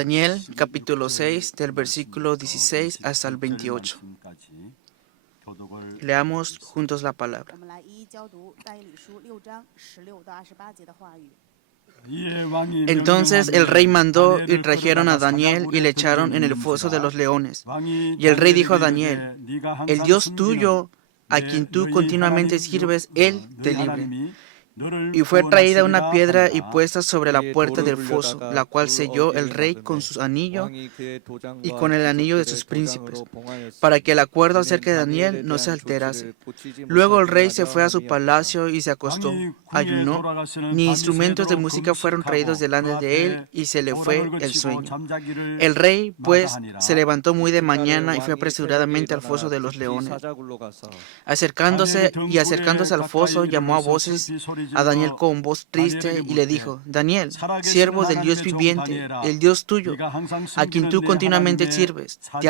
Daniel capítulo 6 del versículo 16 hasta el 28. Leamos juntos la palabra. Entonces el rey mandó y trajeron a Daniel y le echaron en el foso de los leones. Y el rey dijo a Daniel: el Dios tuyo, a quien tú continuamente sirves, Él te libre. Y fue traída una piedra y puesta sobre la puerta del foso, la cual selló el rey con su anillo y con el anillo de sus príncipes, para que el acuerdo acerca de Daniel no se alterase. Luego el rey se fue a su palacio y se acostó, ayunó, ni instrumentos de música fueron traídos delante de él, y se le fue el sueño. El rey, pues, se levantó muy de mañana y fue apresuradamente al foso de los leones. Acercándose al foso, llamó a voces a Daniel con voz triste y le dijo: Daniel, siervo del Dios viviente, el Dios tuyo, a quien tú continuamente sirves, ¿te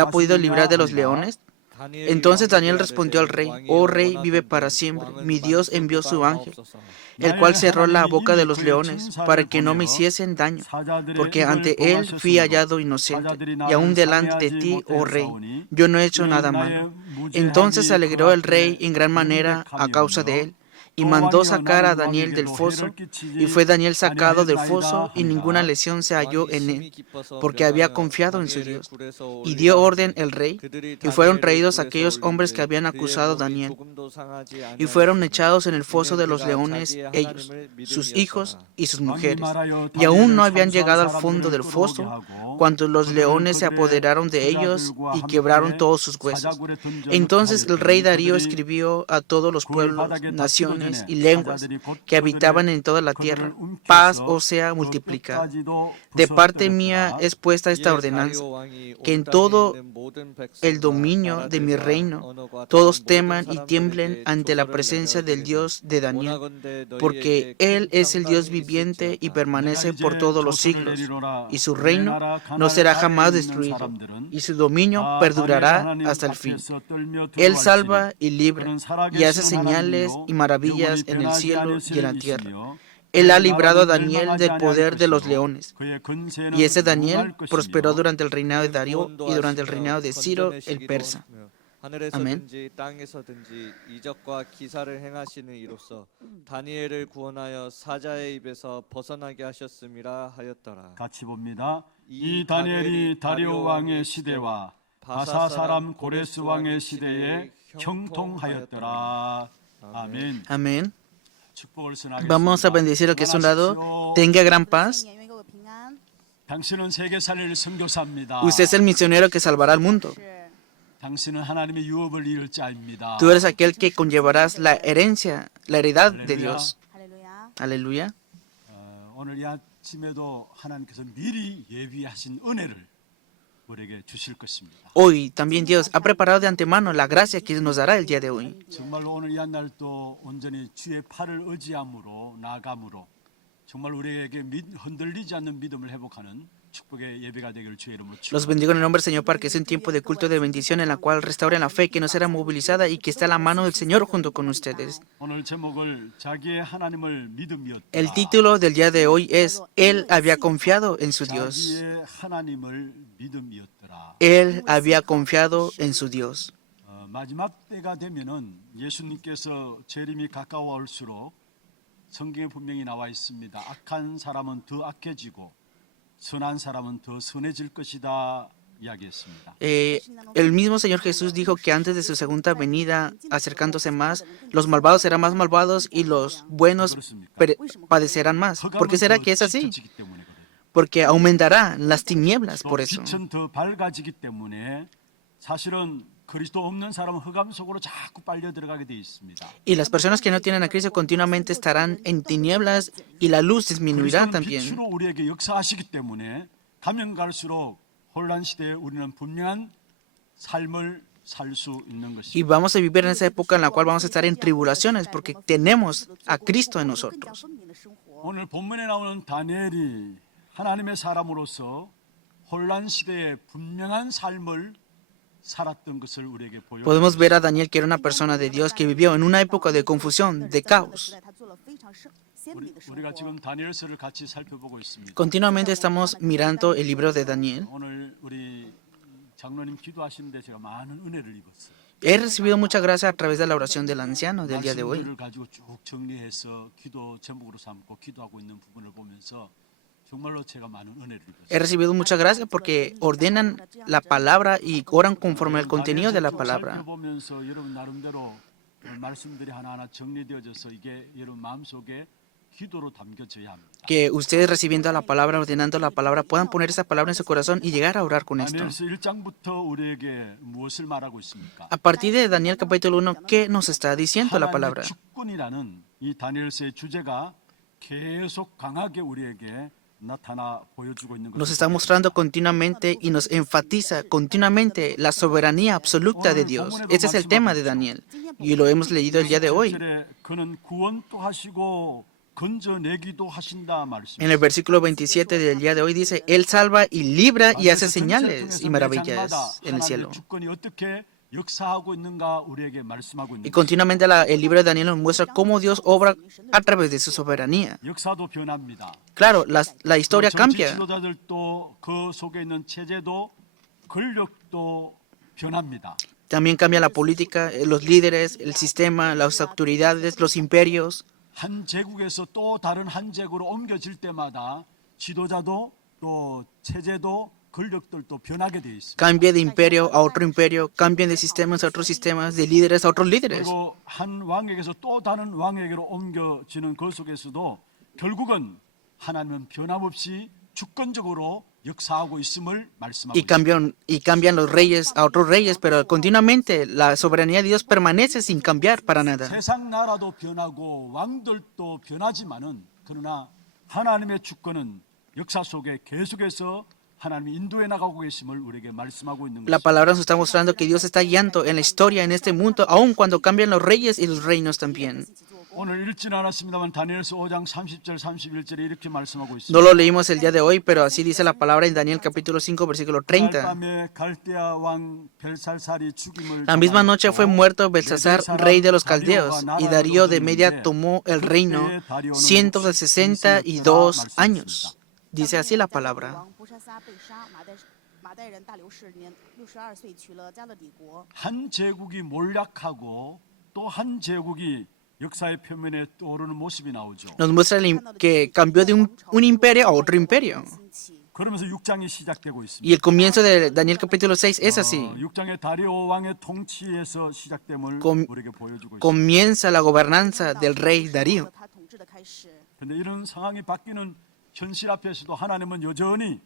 ha podido librar de los leones? Entonces Daniel respondió al rey: Oh rey, vive para siempre. Mi Dios envió su ángel, el cual cerró la boca de los leones, para que no me hiciesen daño, porque ante él fui hallado inocente, y aún delante de ti, oh rey, yo no he hecho nada malo. Entonces se alegró el rey en gran manera a causa de él, y mandó sacar a Daniel del foso, y fue Daniel sacado del foso, y ninguna lesión se halló en él, porque había confiado en su Dios. Y dio orden el rey, y fueron traídos aquellos hombres que habían acusado a Daniel, y fueron echados en el foso de los leones ellos, sus hijos y sus mujeres, y aún no habían llegado al fondo del foso, cuando los leones se apoderaron de ellos y quebraron todos sus huesos. Entonces el rey Darío escribió a todos los pueblos, naciones y lenguas que habitaban en toda la tierra: paz os sea multiplicada. De parte mía es puesta esta ordenanza, que en todo el dominio de mi reino todos teman y tiemblen ante la presencia del Dios de Daniel, porque Él es el Dios viviente y permanece por todos los siglos, y su reino no será jamás destruido, y su dominio perdurará hasta el fin. Él salva y libra, y hace señales y maravillas en el cielo y en la tierra. Él ha librado a Daniel del poder de los leones. Y ese Daniel prosperó durante el reinado de Darío y durante el reinado de Ciro el persa. Amén. 같이 봅니다. 이 다니엘이 다리오 왕의 시대와 바사 사람 고레스 왕의 시대에 형통하였더라. 아멘. Amén. Vamos a bendecir al que es un lado. Tenga gran paz. 당신은 세계 살릴 선교사입니다. Usted es el misionero que salvará al mundo. 당신은 하나님의 유업을 이룰 자입니다. Tú eres aquel que conllevarás la herencia, la heredad de Dios. Aleluya. 오늘 이 아침에도 하나님께서 미리 예비하신 은혜를 우리에게 주실 것입니다. Hoy también Dios ha preparado de antemano la gracia que nos dará el día de hoy. 정말로 오늘 이 한 날도 온전히 주의 팔을 의지함으로 나아감으로 정말 우리에게 흔들리지 않는 믿음을 회복하는 축복의 예배가 되기를 주의 이름으로 Los bendigo en el nombre del Señor para que sea un tiempo de culto de bendición en la cual restauren la fe que no será movilizada y que está a la mano del Señor junto con ustedes. 오늘 제목을 자기의 하나님을 믿음이었다. El título del día de hoy es: Él había confiado en su Dios. 자기의 하나님을 믿음이었더라. Él había confiado en su Dios. 마지막 때가 되면은 예수님께서 재림이 가까워 올수록 성경에 분명히 나와 있습니다. 악한 사람은 더 악해지고 선한 사람은 더 선해질 것이다 이야기했습니다. El mismo Señor Jesús dijo que antes de su segunda venida, acercándose más, los malvados serán más malvados y los buenos padecerán más. ¿Por qué será que es así? Porque aumentarán las tinieblas por eso. 빛은 더 밝아지기 때문에 사실은 그리스도 없는 사람은 흑암 속으로 자꾸 빨려 들어가게 돼 있습니다. Y las personas que no tienen a Cristo continuamente estarán en tinieblas y la luz disminuirá también. 빛으로 우리에게 역사하시기 때문에 가면 갈수록 혼란 시대에 우리는 분명한 삶을 살 수 있는 것입니다. Y vamos a vivir en esa época en la cual vamos a estar en tribulaciones porque tenemos a Cristo en nosotros. 오늘 본문에 나오는 다니엘이 하나님의 사람으로서 혼란 시대에 분명한 삶을 Podemos ver a Daniel, que era una persona de Dios que vivió en una época de confusión, de caos. 우리가 지금 다니엘서를 같이 살펴보고 있습니다. Continuamente estamos mirando el libro de Daniel. 오늘 우리 장로님 기도하시는데 제가 많은 은혜를 입었어요. He recibido mucha gracia a través de la oración del anciano del día de hoy. 말씀들을 가지고 쭉 정리해서 기도 제목으로 삼고 기도하고 있는 부분을 보면서 정말로 제가 많은 은혜를 입었어요. He recibido mucha gracia porque ordenan la palabra y oran conforme al contenido de la palabra. 살펴보면서 여러분 나름대로 말씀들이 하나하나 정리되어져서 이게 여러분 마음속에 기도로 담겨져야 합니다. Que ustedes recibiendo la palabra, ordenando la palabra, puedan poner esa palabra en su corazón y llegar a orar con esto. 다니엘서 1장부터 우리에게 무엇을 말하고 있습니까? A partir de Daniel capítulo 1, ¿qué nos está diciendo la palabra? 하나님의 주권이라는 이 다니엘서의 주제가 계속 강하게 우리에게 나타나 보여주고 있는 Nos 것을 está mostrando continuamente y nos enfatiza continuamente la soberanía absoluta de Dios. Ese es el tema de Daniel y lo hemos leído el día de hoy. 그는 구원도 하시고 건져내기도 하신다 말씀. En el versículo 27 del día de hoy dice, Él salva y libra y hace señales y maravillas en el cielo. 주권이 어떻게 역사하고 있는가 우리에게 말씀하고 있는 Y continuamente el libro de Daniel nos muestra cómo Dios obra a través de su soberanía. 역사도 변합니다. Claro, la historia 정치 cambia. 지도자들도 그 속에 있는 체제도 권력도 변합니다. También cambia la política, los líderes, el sistema, las autoridades, los imperios. 한 제국에서 또 다른 한 제국으로 옮겨질 때마다 지도자도 또 체제도 권력들도 변하게 돼 있습니다. Cambia de imperio a otro imperio, cambian de sistemas a otros sistemas, de líderes a otros líderes. 그리고 한 왕에게서 또 다른 왕에게로 옮겨지는 그 속에서도 결국은 하나님은 변함없이 주권적으로 역사하고 있음을 말씀하고 있습니다. Y cambian los reyes a otros reyes, pero continuamente la soberanía de Dios permanece sin cambiar para nada. 세상 나라도 변하고 왕들도 변하지만은 그러나 하나님의 주권은 역사 속에 계속해서 하나님이 인도해 나가고 계심을 우리에게 말씀하고 있는 La 것입니다. palabra nos está mostrando que Dios está guiando en la historia, en este mundo, aun cuando cambian los reyes y los reinos también. 오늘 읽지는 않았습니다만 다니엘서 5장 30절 31절에 이렇게 말씀하고 있습니다. No lo leímos el día de hoy, pero así dice la palabra en Daniel capítulo 5, versículo 30. 밤에 갈대아 왕 벨살살이 죽임을 La misma noche fue muerto 메대 Belsasar, 사람 rey de los 다리오가 caldeos, y 나라를 Darío de Media 얻었는데 tomó el reino 그때의 다리오는 162 말씀했습니다. años. Dice así la palabra. 王伯沙撒被杀，马代人大流士年62岁娶了加勒底国。 한 제국이 몰락하고 또 한 제국이 역사의 표면에 떠오르는 모습이 나오죠. Nos muestra que cambió de un imperio a otro imperio. 兴起， 그러면서 6장이 시작되고 Y 있습니다. el comienzo de Daniel capítulo 6 es así. 6장의 다리오 왕의 통치에서 시작됨을 Com- 우리에게 보여주고 있습니다. Comienza la gobernanza del rey Darío. 他统治的开始。 그런데 이런 상황이 바뀌는 현실 앞에서도 하나님은 여전히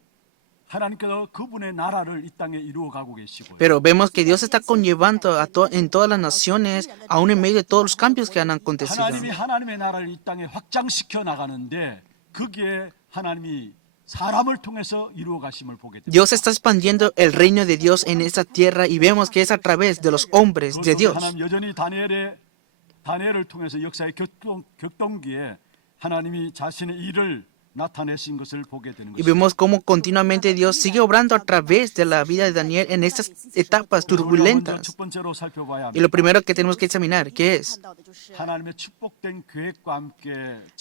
하나님께서 그분의 나라를 이 땅에 이루어가고 계시고요. Pero vemos que Dios está conllevando en todas las naciones, aún en medio de todos los cambios que han acontecido. 하나님이 하나님의 나라를 이 땅에 확장시켜 나가는데 거기에 하나님이 사람을 통해서 이루어 가심을 보게 됩니다. Dios está expandiendo el reino de Dios en esta tierra y vemos que es a través de los hombres de 그것을 Dios. 하나님 여전히 다니엘을 통해서 역사의 격동기에 하나님이 자신의 일을 나타내신 것을 보게 되는 Y 것입니다. vemos cómo continuamente Dios sigue obrando a través de la vida de Daniel en estas etapas 우리가 먼저 turbulentas. 첫 번째로 살펴봐야 Y lo 합니다. primero que tenemos que examinar, ¿qué es? 看到的就是 하나님의 축복된 계획과 함께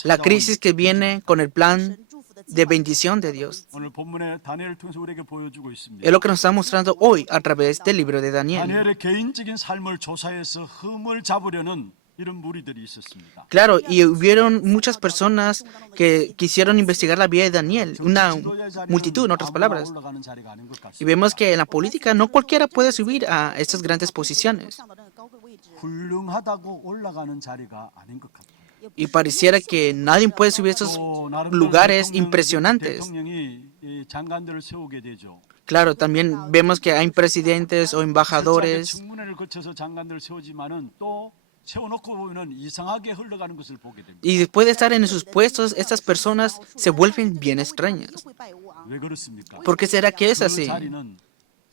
La 찾아온 crisis que viene con el plan 神祝福的计 de 划。 bendición de Dios. 오늘 본문에 다니엘을 통해서 우리에게 보여주고 있습니다. Es lo que nos está mostrando hoy a través del libro de Daniel. 다니엘의 개인적인 삶을 조사해서 흠을 잡으려는 이런 무리들이 있었습니다. Claro, y hubieron muchas personas que quisieron investigar la vida de Daniel, una multitud, en otras palabras. 올라가는 자리가 아닌 것 Y 같습니다. vemos que en la política no cualquiera puede subir a estas grandes posiciones. 上到那个高个位置， 훌륭하다고 올라가는 자리가 아닌 것 같아요. 也不 Y 是 pareciera que nadie puede subir a estos 또 나름대로 lugares impresionantes. 대통령이 이 장관들을 세우게 되죠. Claro, también vemos que hay presidentes o embajadores. 청문회를 거쳐서 장관들을 세우지만은 또 세워놓고 보면은 이상하게 흘러가는 것을 보게 됩니다. Y después de estar en sus puestos, estas personas se vuelven bien extrañas. 就会拜王。 왜 그렇습니까? ¿Por qué será que es 그 así? 자리는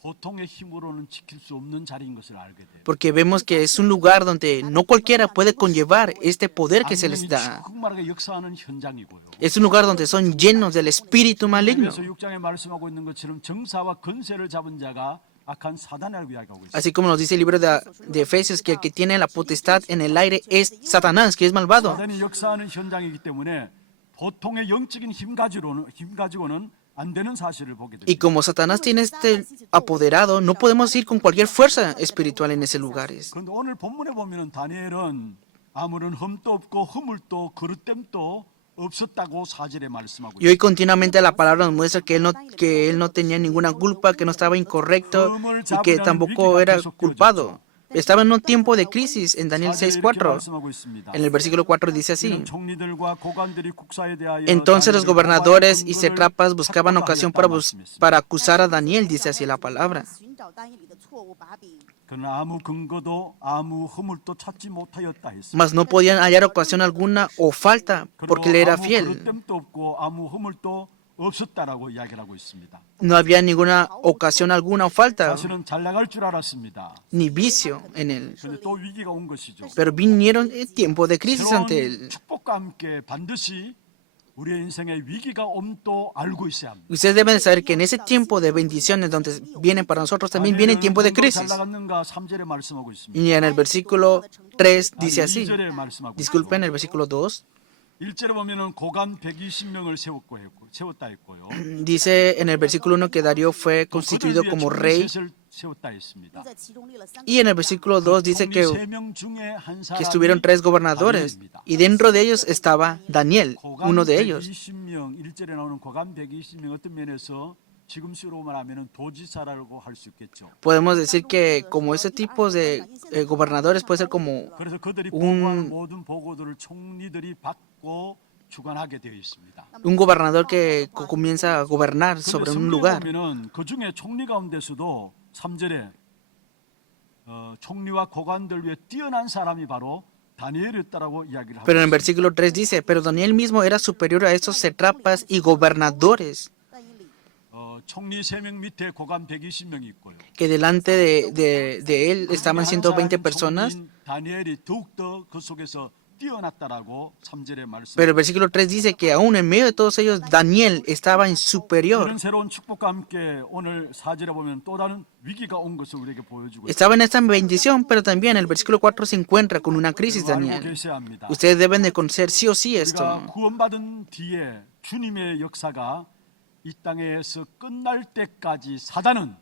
보통의 힘으로는 지킬 수 없는 자리인 것을 알게 돼요. Porque vemos que es un lugar donde no cualquiera puede conllevar este poder que se les 악령이 da. 충만하게 역사하는 현장이고요. Es un lugar donde son llenos del espíritu maligno. 그래서 6장에 말씀하고 있는 것처럼 정사와 건세를 잡은 자가 악한 사단이라고 이야기하고 있습니다. Así como nos dice el libro de Efesios, que el que tiene la potestad en el aire es Satanás, que es malvado. 사단이 역사하는 현장이기 때문에 보통의 영적인 힘 가지고는 안 되는 사실을 보게 Y 됩니다. como Satanás tiene este apoderado, no podemos ir con cualquier fuerza espiritual en esos lugares. 그런데 오늘 본문에 보면은 다니엘은 아무런 흠도 없고 허물도 그릇됨도 없었다고 4절에 말씀하고 Y hoy 있습니다. continuamente la palabra nos muestra que él no tenía ninguna culpa, que no estaba incorrecto y que tampoco era culpado. Estaba en un tiempo de crisis en Daniel 6:4. En el versículo 4 dice así: Entonces los gobernadores y satrapas buscaban ocasión para acusar a Daniel, dice así la palabra. 寻找但以理的错误把柄。 그러나 아무 근거도 아무 허물도 찾지 못하였다 했습니다. Mas no podían hallar ocasión alguna o falta, porque él era 아무 fiel. 그릇됨도 없고 아무 허물도 없었다라고 이야기를 하고 있습니다. No había ninguna ocasión alguna o falta, 자신은 잘 나갈 줄 알았습니다. ni vicio en él. 그런데 또 위기가 온 것이죠. Pero vinieron tiempos de crisis ante 새로운 él. 축복과 함께 반드시 우리의 인생에 위기가 옴도 알고 있어야 합니다. Ustedes deben de saber que en ese tiempo de bendiciones donde vienen para nosotros también vienen tiempos de 잘 crisis. 나갔는가 3절에 말씀하고 있습니다. Y en el versículo 3 dice así. 2절에 말씀하고 Disculpen, el versículo 2 1절에 보면은 고관 120명을 세웠다 했고요. dice en el versículo 1 que Darío fue constituido como rey. 세웠다 했습니다. 又在其中立了3个 Y en el versículo 2 dice que 3명 중에 한 사람이 estuvieron 3 gobernadores. 다니엘입니다. Y dentro de ellos estaba Daniel, 고관 uno de ellos. 120명 1절에 나오는 고관 120명 어떤 면에서 지금 시로 말하면은 도지사라고 할 수 있겠죠. Podemos decir que como ese tipo de gobernadores puede ser como 그래서 그들이 un- 보고하는 모든 보고들을 총리들이 받고 주관하게 되어 있습니다. un gobernador que comienza a gobernar sobre un lugar. 보면은 그 중에 총리 가운데서도 3절에 총리와 고관들 위에 뛰어난 사람이 바로 다니엘이었다라고 이야기를 하고 Pero en el 있습니다. versículo 3 dice, pero Daniel mismo era superior a estos satrapas y gobernadores, 但以理 총리 3명 밑에 고관 120명이 있고요. que delante de él estaban 120 personas. 총리인 다니엘이 더욱더 그 속에서 뛰어났다라고 3절에 말씀. Pero el versículo 3 dice que aún en medio de todos ellos, Daniel estaba en superior. 그런 새로운 축복과 함께 오늘 4절에 보면 또 다른 위기가 온 것을 우리에게 보여주고 있습니다. Estaba en esta bendición, pero también el versículo 4 se encuentra con una crisis, 알고 Daniel. 계셔야 합니다. Ustedes deben de conocer sí o sí 우리가 esto. 구원받은 뒤에 주님의 역사가 이 땅에서 끝날 때까지 사단은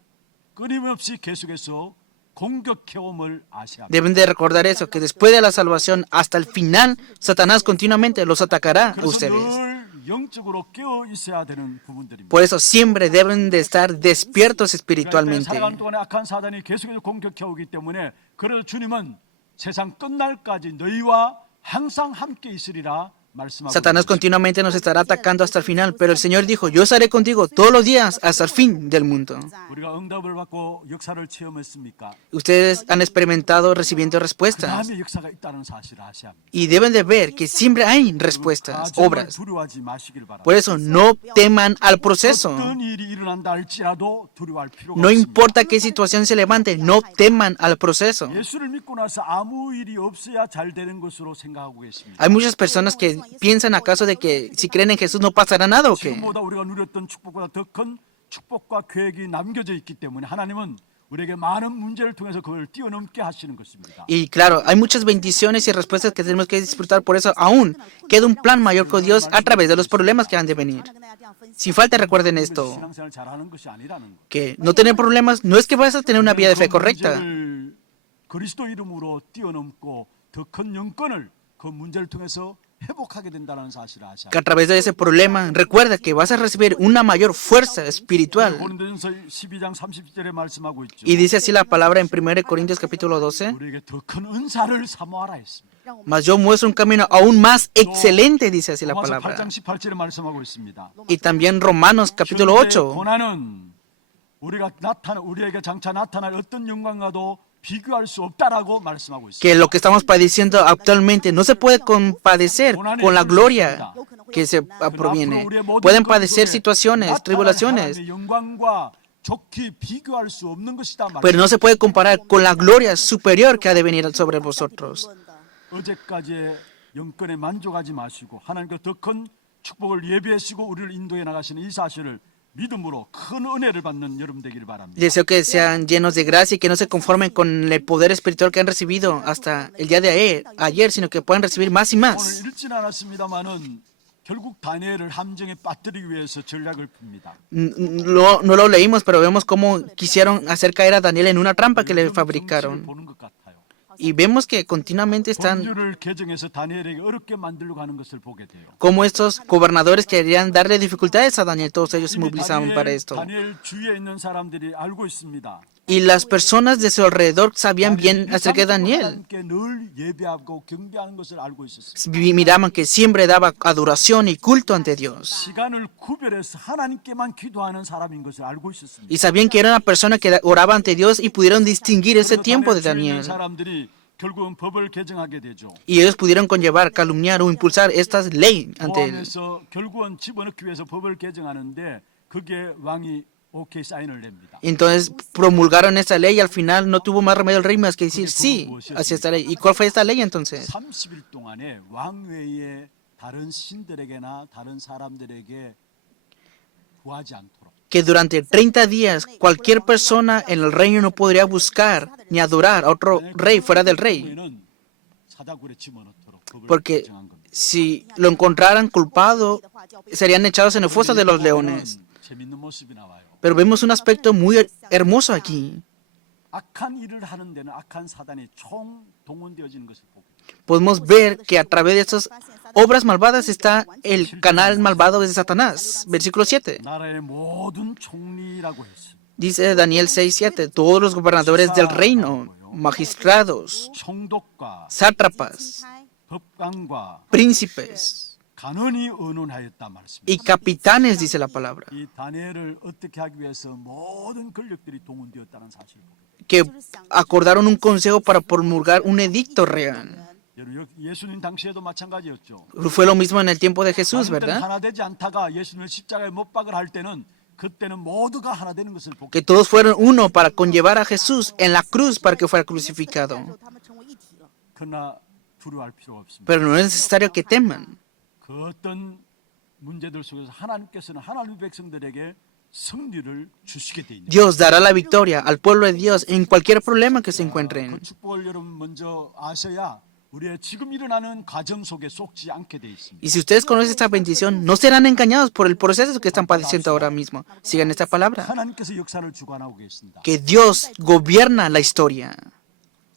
끊임없이 계속해서 공격해옴을 아셔야 합니다. Deben de recordar eso, que después de la salvación, hasta el final, Satanás continuamente los atacará a 그래서 ustedes. 늘 영적으로 깨어 있어야 되는 부분들입니다. Por eso siempre deben de estar despiertos 우리가 이 땅에 espiritualmente. 살아가는 동안에 악한 사단이 계속해서 공격해오기 때문에 그래서 주님은 세상 끝날까지 너희와 항상 함께 있으리라 말씀하고 Satanás 있습니다. continuamente nos estará atacando hasta el final, pero el Señor dijo, yo estaré contigo todos los días hasta el fin del mundo. 우리가 응답을 받고 역사를 체험했습니까? Ustedes han experimentado recibiendo 그 respuestas 다음에 역사가 있다는 사실을 아셔야 합니다. y deben de ver que siempre hay respuestas, obras. 두려워하지 마시길 바랍니다. Por eso no teman al proceso. 어떤 일이 일어난다 할지라도 두려워할 필요가 No 없습니다. importa qué situación se levante, no teman al proceso. 예수를 믿고 나서 아무 일이 없어야 잘 되는 것으로 생각하고 계십니다. Hay muchas personas que piensan acaso de que si creen en Jesús no pasará nada o qué. 지금보다 우리가 누렸던 축복보다 더 큰 축복과 계획이 남겨져 있기 때문에 하나님은 우리에게 많은 문제를 통해서 그걸 뛰어넘게 하시는 것입니다. Y claro, hay muchas bendiciones y respuestas que tenemos que disfrutar, por eso aún queda un plan mayor con Dios a través de los problemas que han de venir. 常常跟大家这样分析。 Sin falta recuerden esto, 신앙생활 잘하는 것이 아니라는 것. que no tener problemas no es que vas a tener una vida de fe correcta. 문제를 그리스도 이름으로 뛰어넘고 더 큰 영권을 그 문제를 통해서 회복하게 된다는 사실을 아셔야 Que a través de ese problema, recuerda que vas a recibir una mayor fuerza espiritual. 고린도전서 12장 30절에 말씀하고 있죠. Y dice así la palabra en 1 Corintios capítulo 12. 우리에게 더 큰 은사를 사모하라 했습니다. 让我们 Mas yo muestro un camino aún más excelente, dice así la 로마서 palabra. 8장 18절에 말씀하고 있습니다. Y también Romanos capítulo 현재의 8. 고난은 우리에게 장차 나타날 어떤 영광과도 비교할 수 없다라고 말씀하고 있습니다. Que lo que estamos padeciendo actualmente no se puede compadecer con la gloria que se proviene. Pueden padecer situaciones, tribulaciones, 영광과 좋게 비교할 수 없는 것이다. pero no se puede comparar con la gloria superior que ha de venir sobre vosotros. 论的 어제까지의 영권에 만족하지 마시고 하나님께 더 큰 축복을 예비하시고 우리를 인도해 나가시는 이 사실을 믿음으로 큰 은혜를 받는 여러분 되기를 바랍니다. Deseo que sean llenos de gracia y que no se conformen con el poder espiritual que han recibido hasta el día de ayer, sino que puedan recibir más y 오늘 más. 읽지는 않았습니다만은 결국 다니엘을 함정에 빠뜨리기 위해서 전략을 풉니다. No lo leímos, pero vemos cómo quisieron hacer caer a Daniel en una trampa que le 정치를 fabricaron. 보는 것 같아요. Y vemos que continuamente están 법률을 개정해서 다니엘에게 어렵게 만들려고 하는 것을 보게 돼요. como estos gobernadores querían darle dificultades a Daniel. Todos ellos se 이미 movilizaban para esto. 다니엘 주위에 있는 사람들이 알고 있습니다. Y las personas de su alrededor sabían bien acerca de Daniel. 하나님께 늘 예배하고 경배하는 것을 알고 있었습니다. Miraban que siempre daba adoración y culto ante Dios. 시간을 구별해서 하나님께만 기도하는 사람인 것을 알고 있었습니다. Y sabían que era una persona que oraba ante Dios y pudieron distinguir ese 그래서 tiempo de 다니엘 주위에 있는 Daniel. 사람들이 결국은 법을 개정하게 되죠. Y ellos pudieron conllevar, calumniar o impulsar esta ley ante él. 모함에서 결국은 집어넣기 위해서 법을 개정하는데 그게 왕이 오케이 사인을 냅니다. Entonces promulgaron esta ley y al final no tuvo más remedio el rey más que decir sí hacia esta ley. ¿Y cuál fue esta ley entonces? 30일 동안에 왕 외에 다른 신들에게나 다른 사람들에게 구하지 않도록 Que durante 30 días cualquier persona en el reino no podría buscar ni adorar a otro rey fuera del rey. 후에는 사다굴에 집어넣도록 법을 Porque 개정한 겁니다. si lo encontraran culpado, serían echados en el foso de los leones. 재밌는 모습이 나와요. Pero vemos un aspecto muy hermoso aquí. 악한 일을 하는 데는 악한 사단이 총 동원되어지는 것을 보고 Podemos ver que a través de estas obras malvadas está el canal malvado de Satanás. Versículo 7. 나라의 모든 총리라고 했어요. Dice Daniel 6:7. Todos los gobernadores del reino, magistrados, 총독과 sátrapas, 법관과 príncipes 간언히 의논하였다 말씀입니다. y capitanes, dice la palabra, 이 다니엘을 어떻게 하기 위해서 모든 권력들이 동원되었다는 사실을 보게 돼요. que acordaron un consejo para promulgar un edicto real. 여러분 예수님 당시에도 마찬가지였죠. Fue lo mismo en el tiempo de Jesús, 사람들은 ¿verdad? 하나 되지 않다가 예수님을 십자가에 못 박을 할 때는 그때는 모두가 하나 되는 것을 보게 Que todos fueron uno para conllevar a Jesús en la cruz para que fuera crucificado. 그러나 두려워할 필요가 없습니다. Pero no es necesario que teman. 그 어떤 문제들 속에서 하나님께서는 하나님의 백성들에게 승리를 주시게 돼 있는 Dios dará la victoria al pueblo de Dios en cualquier problema que se 그 encuentren. 축복을 여러분 먼저 아셔야 우리의 지금 일어나는 과정 속에 속지 않게 돼 있습니다. Y si ustedes conocen esta bendición, no serán engañados por el proceso que están padeciendo ahora mismo. Sigan esta palabra. 하나님께서 역사를 주관하고 계십니다. Que Dios gobierna la historia.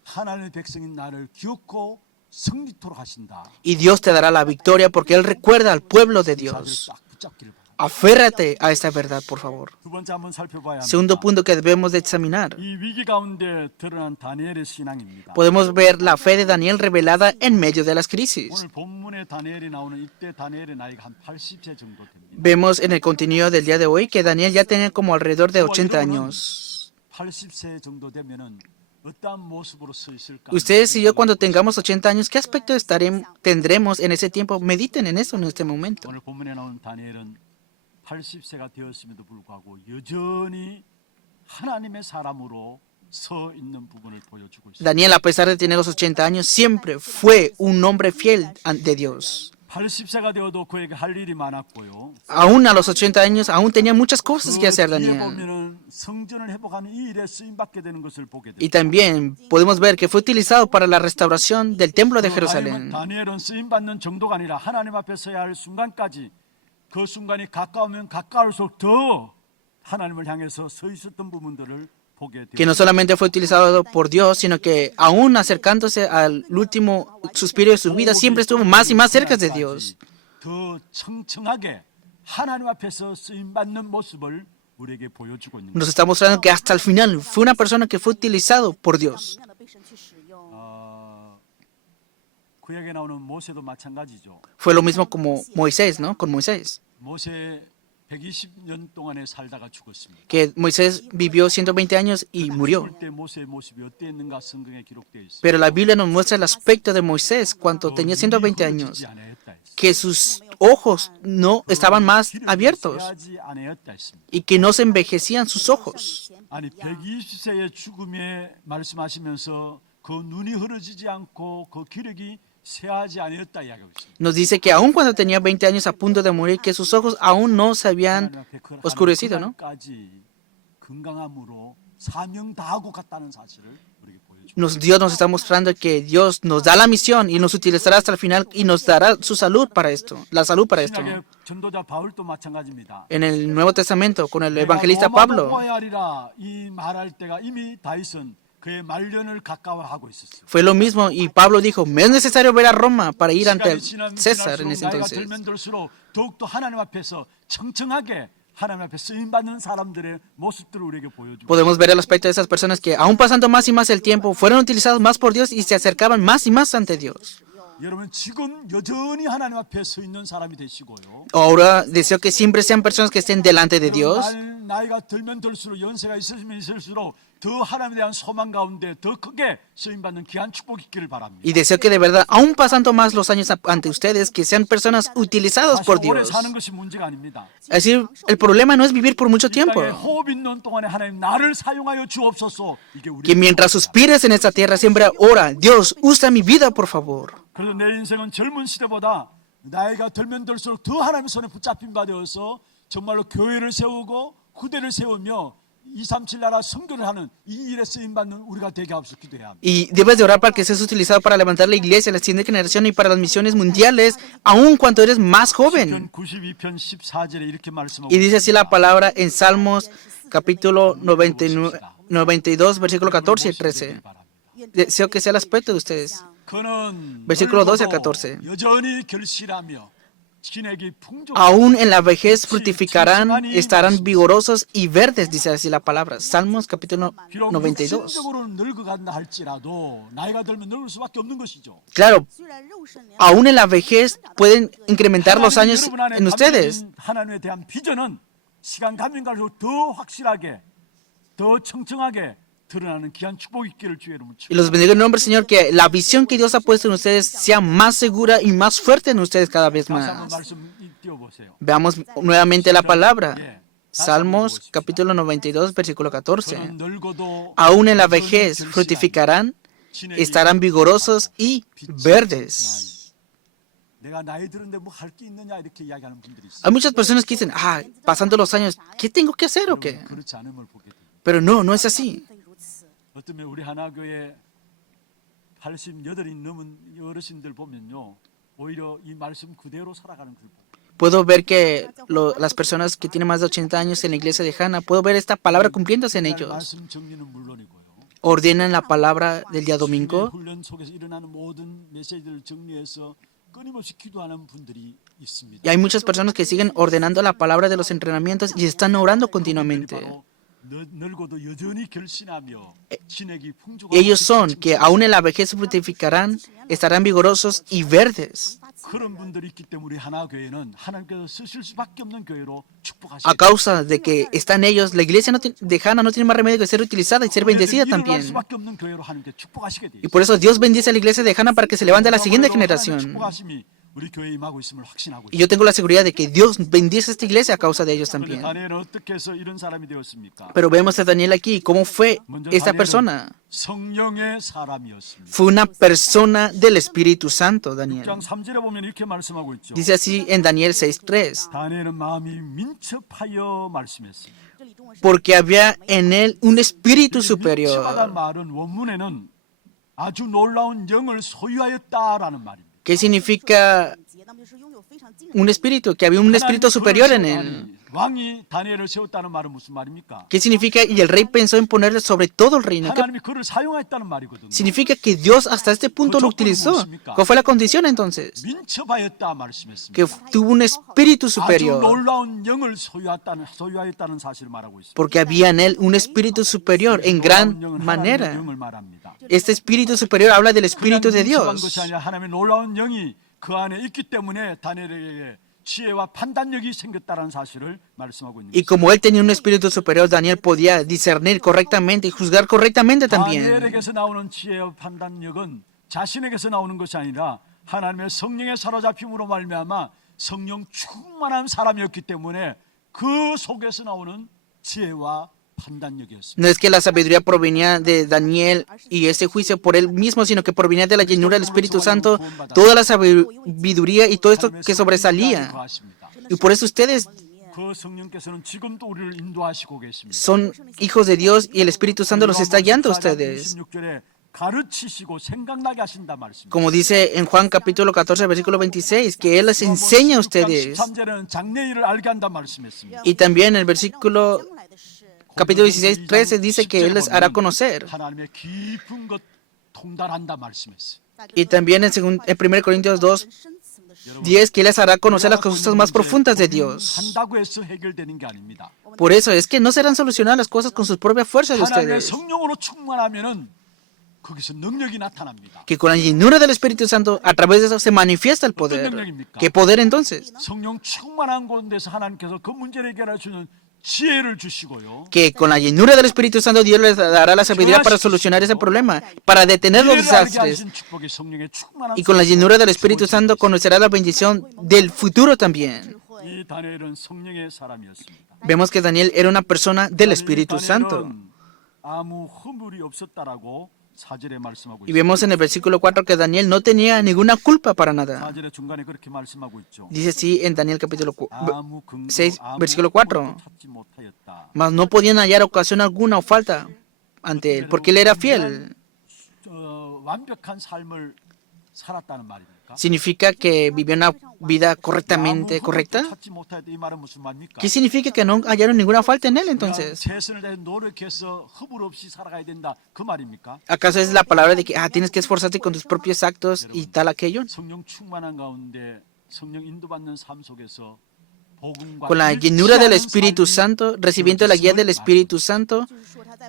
하나님의 백성인 나를 기억고 승리토록 하신다. Y Dios te dará la victoria porque Él recuerda al pueblo de Dios. 딱 붙잡기를 바랍니다. Aférrate a esta verdad, por favor. 두 번째 한번 살펴봐야 Segundo 합니다. punto que debemos de examinar. 이 위기 가운데 드러난 다니엘의 신앙입니다. Podemos ver la fe de Daniel revelada en medio de las crisis. 오늘 본문에 다니엘이 나오는 이때 다니엘의 나이가 한 80세 정도 됩니다. Vemos en el contenido del día de hoy que Daniel ya tenía como alrededor de 80 años. 80세 정도 되면은 어떠한 모습으로 서 있을까? Ustedes y yo cuando tengamos 80 años, ¿qué aspecto tendremos en ese tiempo? Mediten en eso en este momento. 오늘 본문에 나오는 다니엘은 80세가 되었음에도 불구하고 여전히 하나님의 사람으로 서 있는 부분을 보여주고 있습니다. Daniel, a pesar de tener los 80 años, siempre fue un hombre fiel ante Dios. 80세가 되어도 그에게 할 일이 많았고요. Aún a los 80 años, aún tenía muchas cosas que hacer 뒤에 Daniel. 보면은 성전을 회복하는 이 일에 쓰임 받게 되는 것을 보게 Y 됩니다. también podemos ver que fue utilizado para la restauración del templo de 하나님은 Jerusalén. 다니엘은 쓰임 받는 정도가 아니라 하나님 앞에 서야 할 순간까지 그 순간이 가까우면 가까울수록 더 하나님을 향해서 서 있었던 부분들을 보게 Que no 됩니다. solamente fue utilizado por Dios, sino que aún acercándose al último suspiro de su vida, siempre estuvo más y más cerca de Dios. 더 청청하게 하나님 앞에서 쓰임 받는 모습을 우리에게 보여주고 있는 Nos 것입니다. está mostrando que hasta el final fue una persona que fue utilizado por Dios. 구약에 나오는 모세도 마찬가지죠. Fue lo mismo como Moisés, ¿no? Con Moisés. 모세 120년 동안에 살다가 죽었습니다. Que Moisés vivió 120 años y murió. 그때 모세의 모습이 어땠는가 성경에 기록되어 있습니다. Pero la Biblia nos muestra el aspecto de Moisés cuando tenía 120 años. Que sus ojos no estaban más abiertos y que no se envejecían sus ojos. 아니 120세의 죽음에 말씀하시면서 그 눈이 흐려지지 않고 그 기력이 새하지 아니었다 이야기하고 있습니다. Nos dice que aun cuando tenía 20 años a punto de morir, que sus ojos aún no se habían 하나님 앞에 그 oscurecido, ¿no? 그날까지 건강함으로 사명 다하고 갔다는 사실을 우리에게 보여줍니다. Dios nos está mostrando que Dios nos da la misión y nos utilizará hasta el final y nos dará su salud para esto, la salud para esto. 신약의 전도자 바울도 마찬가지입니다. En el Nuevo Testamento, con el 내가 evangelista 로마도 Pablo, 보아야 하리라 이 말할 때가 이미 다윗은 그의 말년을 가까워하고 있었어요. fue lo mismo y Pablo dijo, me es necesario ver a Roma para ir ante 시간이 César en 지날수록 ese 나이가 entonces. 들면 들수록 더욱더 하나님 앞에서 청청하게 하나님 앞에 쓰임받는 사람들의 모습들을 우리에게 보여주고 Podemos ver el aspecto de esas personas que, aún pasando más y más el tiempo, fueron utilizados más por Dios y se acercaban más y más ante Dios. 여러분 지금 여전히 하나님 앞에 서 있는 사람이 되시고요. Ahora deseo que siempre sean personas que estén delante de Dios. 나이가 들면 들수록 연세가 있으면 있을수록 더 하나님에 대한 소망 가운데 더 크게 쓰임받는 귀한 축복이 있기를 바랍니다. Y deseo que de verdad, aún pasando más los años ante ustedes, que sean personas utilizadas por 오래 Dios. 사는 것이 문제가 아닙니다. Es decir, el problema no es vivir por mucho 이 tiempo. 땅에 호흡 있는 동안에 하나님 나를 사용하여 주옵소서. 이게 우리 Que mientras suspires en esta tierra, siempre ora, Dios, usa mi vida, por favor. 그래서 내 인생은 젊은 시대보다 나이가 들면 들수록 더 하나님의 손에 붙잡힌 바 되어서 정말로 교회를 세우고 후대를 세우며 237 나라 선교를 하는 이 일에 쓰임받는 우리가 되게 하옵소서 기도해야 합니다. Y debes de orar para que seas utilizado para levantar la iglesia, la siguiente generación y para las misiones mundiales, aun cuando eres más joven. 92편 14절에 이렇게 말씀하고 Y dice así 있습니다. la palabra en Salmos capítulo 92, versículo 14 y 13. Deseo que sea el aspecto de ustedes. 그는 Versículo 12 al 늙어도 14. 여전히 결실하며 진액이 풍족하며 Aún en la vejez fructificarán, estarán vigorosos y verdes, dice así la palabra. Salmos capítulo 비록 92. 육신적으로 늙어간다 할지라도 나이가 들면 늙을 수밖에 없는 것이죠. Claro, 虽然肉身年老， aún en la vejez pueden incrementar los años 여러분 안에 en ustedes. 담겨진 하나님에 대한 비전은 시간 가면 갈수록 더 확실하게 더 청청하게 드러나는 귀한 축복이 있기를 주의 이름으로 Y los bendigo en el nombre del Señor, que la visión que Dios ha puesto en ustedes sea más segura y más fuerte en ustedes cada vez 다시 한번 más. 말씀 띄워보세요. Veamos nuevamente la palabra. 예. Salmos capítulo 92, versículo 14. 그는 늙어도 Aún en la 여전히 vejez 결실하며 fructificarán, 진액이 estarán vigorosos y 빛이 verdes. 청청하니. 내가 나이 들은데 뭐 할 게 있느냐 이렇게 이야기하는 분들이 있어요. Hay muchas personas que dicen, pasando los años, ¿qué tengo que hacer o qué? 그렇지 않음을 보게 돼요. Pero no, no es así. 非如此。 어쩌면 우리 하나교회 88이 넘은 어르신들 보면요. 오히려 이 말씀 그대로 살아가는 걸 보고 Puedo ver que las personas que tienen más de 80 años en la iglesia de Hannah, puedo ver esta palabra cumpliéndose en ellos. 말씀 정리는 물론이고요. Ordenan la palabra del día domingo. 훈련 속에서 일어나는 모든 메시지를 정리해서 끊임없이 기도하는 분들이 있습니다. Y hay muchas personas que siguen ordenando la palabra de los entrenamientos y están orando continuamente. 바로 늙어도 여전히 결신하며 진액이 풍족하고 Ellos son que aún en la vejez fructificarán, estarán vigorosos y verdes. 그런 분들이 있기 때문에 우리 하나교회는 하나님께서 쓰실 수밖에 없는 교회로 A 축복하시고 causa de que están ellos, la iglesia de Hannah no tiene más remedio que ser utilizada y ser bendecida 일어날 también. 수밖에 없는 교회로 하나님께 축복하시게 돼 Y por eso Dios bendice a la iglesia de Hannah para que se levante a la siguiente generación. 축복하심이 우리 교회에 임하고 있음을 확신하고 Y yo tengo la seguridad de que Dios bendice a esta iglesia a causa de ellos 그런데 también. 다니엘은 어떻게 해서 이런 사람이 되었습니까? Pero vemos a Daniel aquí, cómo fue 먼저 esta 다니엘은 persona. 성령의 사람이었습니다. Fue una persona del Espíritu Santo, Daniel. 6장 3절에 보면 이렇게 말씀하고 있죠. Dice así en Daniel 6:3. 다니엘은 마음이 민첩하여 말씀했습니다. 这里中文是 Porque había en él un espíritu 민첩하다는 superior. 말은 원문에는 아주 놀라운 영을 소유하였다라는 말입니다. ¿Qué significa 节，那么就是拥有非常惊人 un espíritu? Que había un espíritu 하나님이 superior en 그를 él. 세웠다니, 왕이 다니엘을 세웠다는 말은 무슨 말입니까? ¿Qué significa? Y el rey pensó en ponerle sobre todo el reino. ¿Qué 하나님이 그를 사용했다는 말이거든요. significa? Que Dios hasta este punto lo utilizó. ¿Cuál fue la condición entonces? 민첩하였다 말씀했습니다. Que tuvo un espíritu 아주 superior. 놀라운 영을 소유하였다는 사실을 말하고 있습니다. Porque había en él un espíritu superior en gran 놀라운 영은 하나님의 manera. 영을 말합니다. Este espíritu superior habla del espíritu de 민첩한 Dios. 것이 아니라 하나님의 놀라운 영이 그 안에 있기 때문에 다니엘에게 지혜와 판단력이 생겼다는 사실을 말씀하고 있는 Y 것입니다. como él tenía un espíritu superior, Daniel podía discernir correctamente y juzgar correctamente también. 다니엘에게서 나오는 지혜와 판단력은 자신에게서 나오는 것이 아니라 하나님의 성령에 사로잡힘으로 말미암아 성령 충만한 사람이었기 때문에 그 속에서 나오는 지혜와 판단력이었습니다. No es que la sabiduría provenía de Daniel y ese juicio por él mismo, sino que provenía de la llenura del Espíritu Santo, toda la sabiduría y todo esto que sobresalía. Y por eso ustedes 그 성령께서는 지금도 우리를 인도하시고 계십니다. son hijos de Dios y el Espíritu Santo los está guiando a ustedes. 26절에 가르치시고 생각나게 하신다 말씀입니다. Como dice en Juan capítulo 14, versículo 26, que Él les enseña a ustedes. 13절에는 장래일을 알게 한다 말씀했습니다. Y también en el versículo capítulo 16, 13 dice que Él les hará conocer. 하나님의 깊은 것 통달한다 말씀했어요. Y también en 1 Corintios 2, 10, que Él les hará conocer las cosas más profundas de Dios. 한다고 해서 해결되는 게 아닙니다. Por eso es que no serán solucionadas las cosas con sus propias fuerzas de 하나님의 ustedes. 성령으로 충만하면은 거기서 능력이 나타납니다. Que con la llenura del Espíritu Santo, a través de eso se manifiesta el poder. ¿Qué poder entonces? 성령 충만한 곳에서 하나님께서 그 문제를 해결할 수 있는 지혜를 주시고요. Que con la llenura del Espíritu Santo Dios les dará la sabiduría para solucionar ese problema, para detener los 미래를 알게 desastres. 하신 축복의 성령의 충만한 Y con la llenura del Espíritu Santo conocerá la bendición del futuro también. 이 다니엘은 성령의 사람이었습니다. Vemos que Daniel era una persona del Espíritu Santo. 다니엘은 아무 허물이 없었다라고 4절에 말씀하고 Y 있습니다. vemos en el versículo 4 que Daniel no tenía ninguna culpa para nada. 4절의 중간에 그렇게 말씀하고 있죠. Dice así en Daniel capítulo 아무 근거, 6, 아무 versículo 허물도 4. 찾지 못하였다. Mas no podían hallar ocasión alguna o falta ante él, porque él era fiel. 완벽한 삶을 살았다는 말입니까? ¿Significa que vivió una vida correctamente correcta? 찾지 못하였다 이 말은 무슨 말입니까? ¿Qué significa que no hallaron ninguna falta en él 우리가 entonces? 최선을 다해 노력해서 허물 없이 살아가야 된다 그 말입니까? ¿Acaso es la palabra de que tienes que esforzarte con tus propios actos y tal aquello? 성령 충만한 가운데 성령 인도받는 삶 속에서 복음과 Con la llenura del 일치하는 Espíritu 삶이 Santo, recibiendo la guía del Espíritu Santo,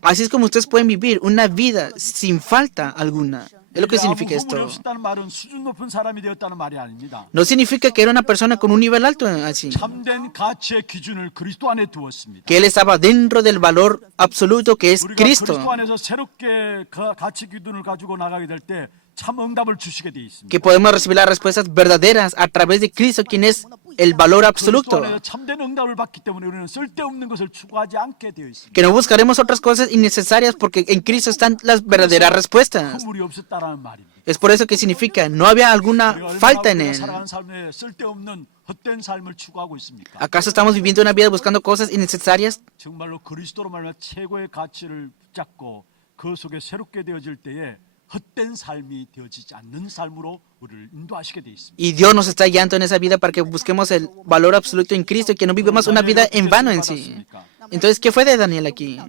así es como ustedes pueden vivir una vida sin falta alguna. Es lo que significa 아무 허물이 esto. 없었다는 말은 수준 높은 사람이 되었다는 말이 아닙니다. No significa que era una persona con un nivel alto así, 참된 가치의 기준을 그리스도 안에 두었습니다. que él estaba dentro del valor absoluto que es 우리가 Cristo. 그리스도 안에서 새롭게 그 가치 기준을 가지고 나가게 될 때 참 응답을 주시게 돼 있습니다. Que podemos recibir las respuestas verdaderas a través de Cristo, quien es el valor 그리스도 absoluto. 안에서 참된 응답을 받기 때문에 우리는 쓸데없는 것을 추구하지 않게 되어 있습니다. Que no buscaremos otras cosas innecesarias porque en Cristo están las verdaderas respuestas. 허물이 없었다라는 말입니다. Es por eso que significa, no había alguna 우리가 falta en 얼마나 우리가 él. 살아가는 삶에 쓸데없는 헛된 삶을 추구하고 있습니까? ¿Acaso estamos viviendo una vida buscando cosas innecesarias? 정말로 그리스도로 말하면 최고의 가치를 붙잡고 그 속에 새롭게 되어질 때에 헛된 삶이 되어지지 않는 삶으로 우리를 인도하시게 돼 있습니다. Y Dios nos está guiando en esa vida para que busquemos el valor absoluto en Cristo y que no vivamos una vida en vano en sí. Entonces, ¿qué fue de Daniel aquí?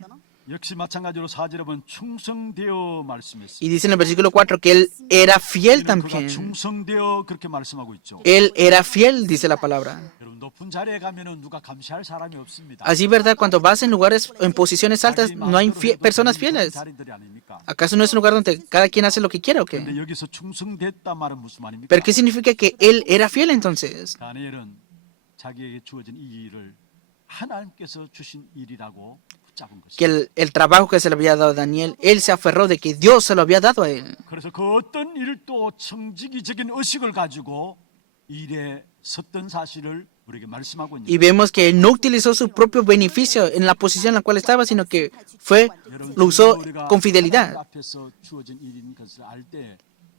역시 마찬가지로 4절에 보면 충성되어 말씀했습니다. Y dice en el versículo 4 que él era fiel 그가 también. 충성되어 그렇게 말씀하고 있죠. Él era fiel, dice la palabra. 여러분 높은 자리에 가면은 누가 감시할 사람이 없습니다. Así, ¿verdad? Cuando vas en lugares, en posiciones altas, no hay personas fieles. 자리들이 아닙니까? ¿Acaso no es un lugar donde cada quien hace lo que quiere o 근데 qué? 여기서 충성됐다 말은 무슨 말입니까? ¿Pero qué significa que él era fiel entonces? 다니엘은 자기에게 주어진 이 일을 하나님께서 주신 일이라고 붙잡은 Que 것입니다. el trabajo que se le había dado a Daniel, él se aferró de que Dios se lo había dado a él. 그래서 그 어떤 일도 청지기적인 의식을 가지고 일에 섰던 사실을 우리에게 말씀하고 있는 Y vemos que él no utilizó su propio beneficio en la posición en la cual estaba, sino que lo usó 우리가 con 하나님 fidelidad. 앞에서 주어진 일인 것을 알 때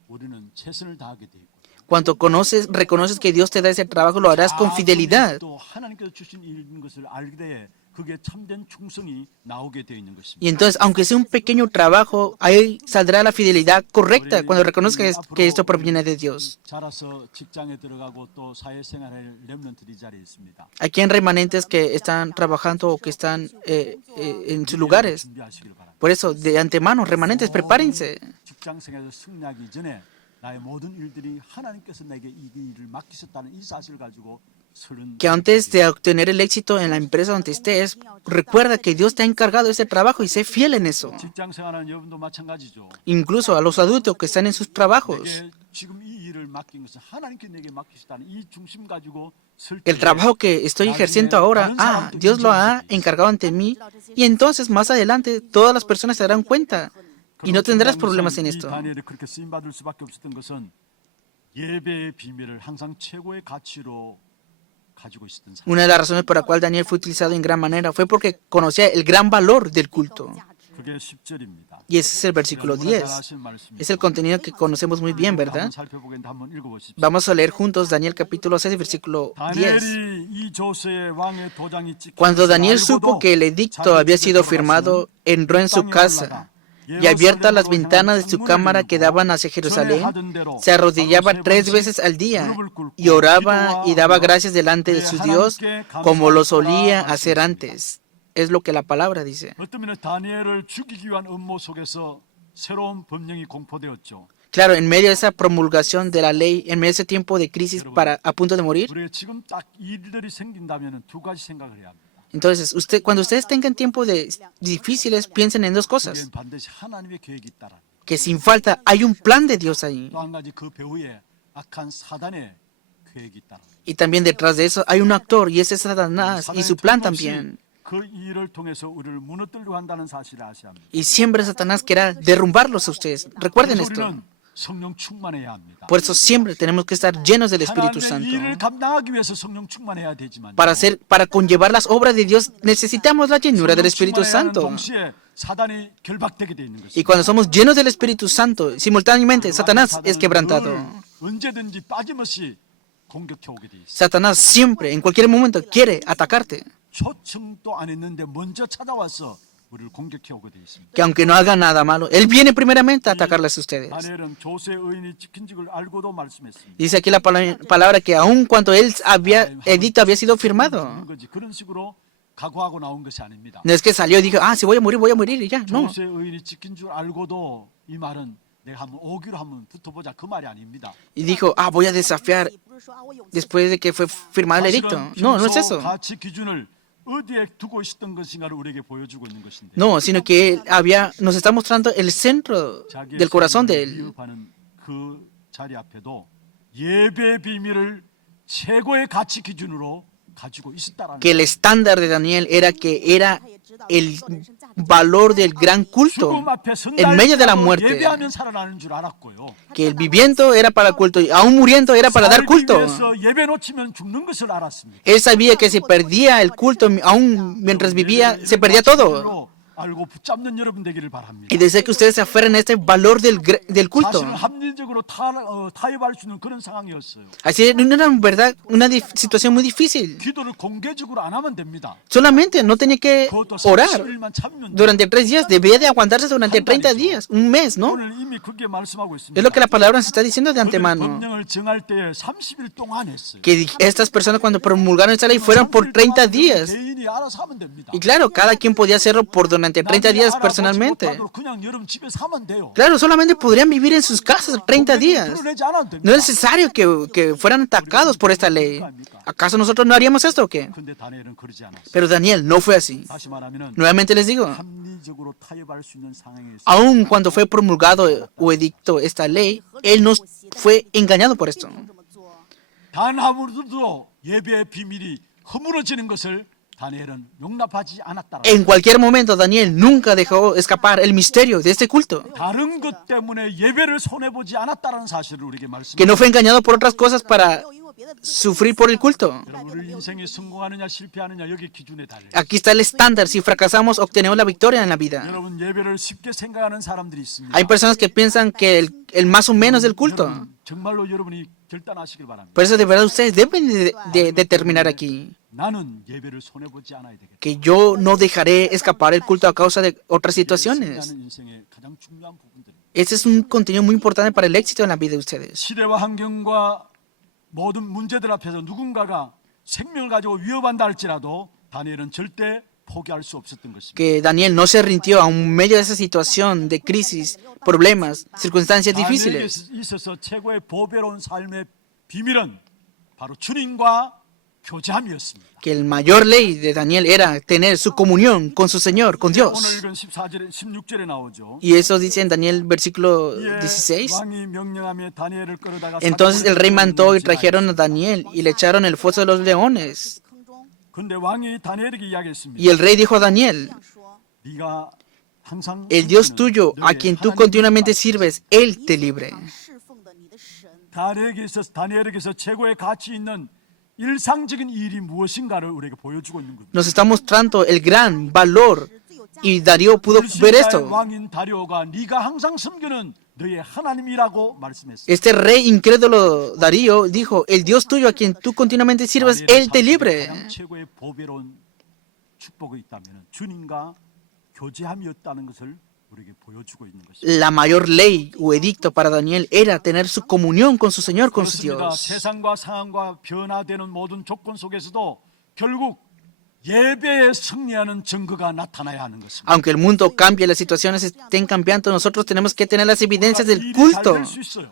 우리는 최선을 다하게 되고 Cuando reconoces que Dios te da ese trabajo, lo harás con fidelidad. 또 하나님께서 주신 일인 것을 알 때 그게 참된 충성이 나오게 되어 있는 것입니다. Y entonces, aunque sea un pequeño trabajo, ahí saldrá la fidelidad correcta cuando reconozcas que esto proviene de Dios. 자라서 직장에 들어가고 또 사회생활할 렘넌트들이 자리에 있습니다. Aquí hay remanentes que están trabajando o que están en sus lugares. 준비하시기를 바랍니다. Por eso, de antemano, remanentes, prepárense. 직장 생활에서 승리하기 전에 나의 모든 일들이 하나님께서 내게 이 일을 맡기셨다는 이 사실을 가지고 서른 Que antes de obtener el éxito en la empresa donde estés, recuerda que Dios te ha encargado ese trabajo y sé fiel en eso. 직장 생활하는 여러분도 마찬가지죠. Incluso a los adultos que están en sus trabajos. 내게 지금 이 일을 맡긴 것은 하나님께 내게 맡기셨다는 이 중심 가지고 설 El 때에 trabajo que estoy ejerciendo ahora, Dios lo ha encargado ante mí. Y entonces, más adelante, todas las personas se darán cuenta. Y no tendrás problemas en 이 esto. 다니엘이 그렇게 쓰임 받을 수밖에 없었던 것은 예배의 비밀을 항상 최고의 가치로 가지고 있었던 사람. Una de las razones por la cual Daniel fue utilizado en gran manera fue porque conocía el gran valor del culto. 그게 10절입니다. Y ese es el versículo 10. Es el contenido que conocemos muy bien, ¿verdad? 살펴보겠는데 한번 읽어보십시오. Vamos a leer juntos Daniel capítulo 6, versículo 10. 다니엘이 이 조서에 왕의 도장이 찍힌 Cuando 것을 Daniel 알고도 supo que el edicto había sido firmado, entró en su casa y abiertas las ventanas de su cámara que daban hacia Jerusalén, se arrodillaba 3 veces al día y oraba y daba gracias delante de su Dios como lo solía hacer antes. Es lo que la palabra dice. 어떤 면에 다니엘을 죽이기 위한 음모 속에서 새로운 법령이 공포되었죠. Claro, en medio de esa promulgación de la ley, en medio de ese tiempo de crisis a punto de morir, 우리가 지금 딱 이 일들이 생긴다면 두 가지 생각을 해야 합니다. entonces cuando ustedes tengan tiempo de difíciles, piensen en 2 cosas. 우리는 반드시 하나님의 계획이 있다라는. Que sin falta hay un plan de Dios ahí. 또 한 가지 그 배후에 악한 사단의 계획이 있다라는. Y también detrás de eso hay un actor y ese es Satanás y su plan también. 그 일을 통해서 우리를 무너뜨리려고 한다는 사실을 아셔야 합니다. Y siempre Satanás querrá derrumbarlos a ustedes. Recuerden 그래서 esto. 우리는 성령 충만해야 합니다. Por eso siempre tenemos que estar llenos del Espíritu 하나님의 Santo. 일을 감당하기 위해서 성령 충만해야 되지만 Para conllevar las obras de Dios necesitamos la llenura del Espíritu Santo. 동시에 사단이 결박되게 돼 있는 것입니다. Y cuando somos llenos del Espíritu Santo, simultáneamente Satanás es quebrantado. 언제든지 빠짐없이 공격해 오게 돼 있어요. Satanás siempre, en cualquier momento, quiere atacarte. 초청도 안 했는데 먼저 찾아와서 우리를 공격해 오게 돼 있습니다. Que aunque no haga nada malo, Él viene primeramente a atacarles a ustedes. 다니엘은 조세 의인이 지킨 적을 알고도 말씀했습니다. Dice aquí la palabra que aun cuando edicto había sido firmado, 그런 식으로 각오하고 나온 것이 아닙니다. no es que salió y dijo, si voy a morir y ya. No. 조세 의인이 지킨 줄 알고도 이 말은 내가 한번 오기로 한번 붙어보자 그 말이 아닙니다. Y dijo, voy a desafiar después de que fue firmado el edicto. No, no es eso. 가치 기준을 어디에 두고 있었던 것인가를 우리에게 보여주고 있는 것인데. No, sino que nos está mostrando el centro del corazón de él. 위협하는 그 자리 앞에도 예배 비밀을 최고의 가치 기준으로 가지고 있었다라는. Que el estándar de Daniel era que era el valor del gran culto en medio de la muerte. 예배하면 살아나는 줄 알았고요. Que el viviendo era para el culto y aún muriendo era para dar culto. 예배 놓치면 죽는 것을 알았습니다. Él sabía que si perdía el culto, aún mientras vivía, se perdía todo. 알고 붙잡는 여러분 되기를 바랍니다. Y deseo que ustedes se aferren a este valor del culto. 사실은 합리적으로 타협할 수 있는 그런 상황이었어요. Así era en verdad una situación muy difícil. 기도를 공개적으로 안 하면 됩니다. Solamente no tenía que 그것도 orar 30일만 참으면 durante 3 días. Debía de aguantarse durante 30 días, un mes, ¿no? 오늘 이미 그렇게 말씀하고 있습니다. Es lo que la palabra nos está diciendo de antemano. 법령을 정할 때 30일 동안 했어요. Que estas personas cuando promulgaron esta ley fueron por 30 días. 개인이 알아서 하면 됩니다. Y claro, cada quien podía hacerlo por durante 30 días personalmente. 그냥 여러분 집에서 하면 돼요. Claro, solamente podrían vivir en sus casas 30 días. 드러내지 않아도 됩니다. No es necesario que fueran atacados por esta ley. ¿Acaso nosotros no haríamos esto o qué? 근데 다니엘은 그러지 않았어요. Pero Daniel no fue así. 다시 말하면은 Nuevamente les digo, 합리적으로 타협할 수 있는 상황에 있어요. aun cuando fue promulgado o edicto esta ley, él no fue engañado por esto. 단 아무도 예배의 비밀이 허물어지는 것을 다니엘은 용납하지 않았다. En cualquier momento, Daniel nunca dejó escapar el misterio de este culto. 다른 것 때문에 예배를 손해 보지 않았다는 사실을 우리에게 말씀합니다. Que no fue engañado por otras cosas para sufrir por el culto. 우리 인생이 성공하느냐 실패하느냐 여기 기준에 달려. Aquí está el estándar. Si fracasamos, obtenemos la victoria en la vida. 여러분 예배를 쉽게 생각하는 사람들이 있습니다. Hay personas que piensan que el más o menos del culto. 정말로 여러분이 결단하시길 바랍니다. Por eso de verdad ustedes deben de determinar aquí 나는 예배를 손해 보지 않아야 되겠다. que yo no dejaré escapar el culto a causa de otras situaciones. 인생의 가장 중요한 부분들. Ese es un contenido muy importante para el éxito en la vida de ustedes. 시대와 환경과 모든 문제들 앞에서 누군가가 생명을 가지고 위협한다 할지라도 다니엘은 절대 포기할 수 없었던 것입니다. Que Daniel no se rindió a un medio de esa situación de crisis, problemas, circunstancias difíciles. 다니엘에게 있어서 최고의 보배로운 삶의 비밀은 바로 주님과 교제함이었습니다. Que el mayor ley de Daniel era tener su comunión con su Señor, con 오늘 Dios. 읽은 14절에 16절에 나오죠. Y eso dice en Daniel versículo 예, 16. 왕이 명령하며 다니엘을 끌어다가 Entonces el rey mandó y trajeron a Daniel y le echaron el foso de los leones. 근데 왕이 다니엘에게 이야기했습니다. Y el rey dijo a Daniel, 네가 항상 el Dios tuyo, a quien tú continuamente sirves, Él te libre. 다니엘에게서 최고의 가치 있는 일상적인 일이 무엇인가를 우리에게 보여주고 있는 겁니다. Nos está mostrando el gran valor y Darío pudo ver 불신자의 esto. 왕인 다리오가 네가 항상 섬기는 너의 하나님이라고 말씀했습니다. Este rey incrédulo Darío dijo, el Dios tuyo a quien tú continuamente sirves, Él te libre. 가장 최고의 보배로운 축복이 있다면 주님과 교제함이었다는 것을 우리에게 보여주고 있는 것입니다. La mayor ley o edicto para Daniel era tener su comunión con su Señor, con su 그렇습니다. Dios. 세상과 상황과 변화되는 모든 조건 속에서도 결국 예배에 승리하는 증거가 나타나야 하는 것입니다. Aunque el mundo cambie, las situaciones estén cambiando, nosotros tenemos que tener las evidencias del culto. 일이 잘 될 수 있어요.